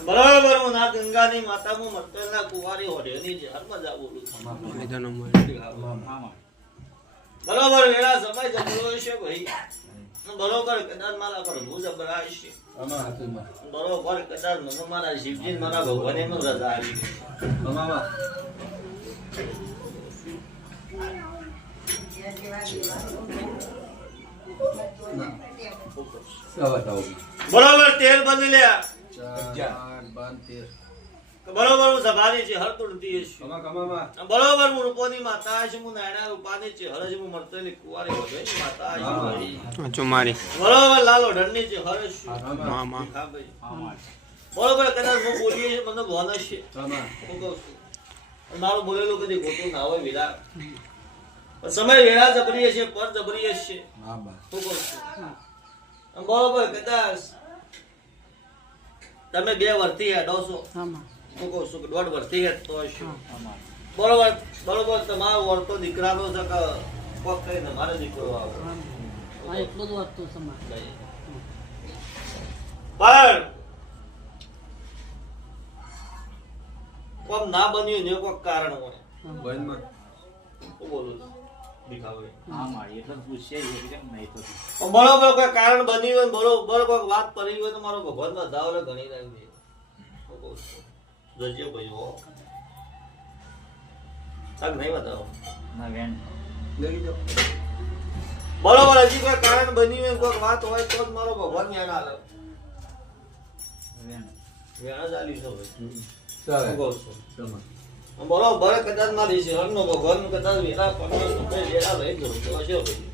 બરાબર હું ના ગંગાની માતામાં મતલના કુવારી હોડેની જહરમાં બોલું બરાબર વેળા સમય જમરો છે ભાઈ બરોબર કદાચ મારા પ્રભુ જબરાય છે બરોબર કદાચ મને મારા શિવજી મારા ભગવાને નો રજા આવી બરોબર તેલ બની લ્યા બરોબર હું સભાની છે હર તુડતી છે બરોબર હું રૂપોની માતા છે હું નાયણા રૂપાની છે હરજ હું મરતેલી કુવારી હોજેની માતા છે ચુમારી બરોબર લાલો ઢણની છે હરજ મામા બરોબર કદાચ હું બોલીએ છે મને બોનસ છે મારું બોલેલું કદી ખોટું ના હોય વિરા સમય વેળા જબરીએ છે પર જબરીએ છે બરોબર કદાચ તમે બે વર્ષથી હેડો છો હું કહું છું કે 1.5 વર્ષથી હેડતો હશો બરોબર બરોબર તમારો વર્તો દીકરાનો છે કે કોક કરીને મારે દીકરો આવે એટલું જ વર્તો સમાજ પણ કોમ ના બન્યું ને કોક કારણ હોય બનમાં હું બોલું છું દીખાવે એટલે બરોબર કોઈ કારણ બન્યું હોય બરોબર કોઈ વાત કરી હોય તો મારો ભગવાન વધાવ ઘણી રાખી જજે ભાઈ હો સાગ નહીં બતાવો બરોબર હજી કોઈ કારણ બન્યું હોય કોઈ વાત હોય તો જ મારો ભગવાન યાદ આવે વેણા ચાલી છે ભાઈ બરોબર કદાચ મારી છે હરનો ભગવાન કદાચ વેરા પણ વેરા લઈ ગયો તો હશે ભાઈ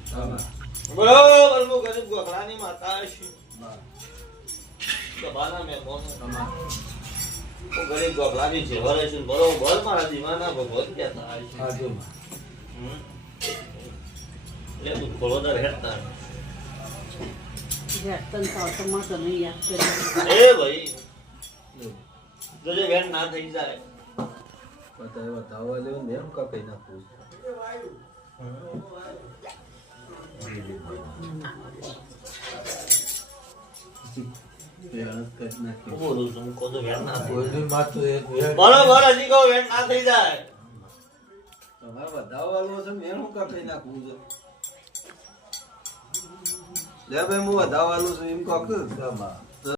બરોબર હું ગરીબ ગોખલાની માતા છું બાના મેં મોનો હું ગરીબ ગોખલાની છે હરે છું બરોબર મારા દીવાના ભગવાન કહેતા છે એટલે તું ખોલોદર હેઠતા એ ભાઈ જોજે વેણ ના થઈ જાય બતાવવા લેવું ને એમ કઈ નાખવું બોલું છું કો તો વેણ ના બરોબર હજી કહો વેણ ના થઈ જાય તમારે વધાવવાનું છે મેં હું કઈ નાખવું છે લે ભાઈ હું વધાવવાનું છું એમ કહું